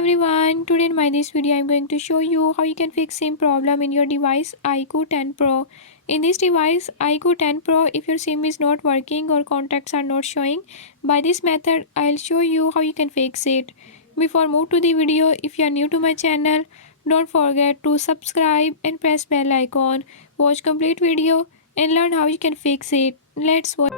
everyone, today in my this video I am going to show you how you can fix SIM problem in your device IQOO 10 Pro. In this device IQOO 10 Pro, if your SIM is not working or contacts are not showing, by this method I'll show you how you can fix it. Before move to the video, if you are new to my channel, don't forget to subscribe and press bell icon. Watch complete video and learn how you can fix it. Let's watch.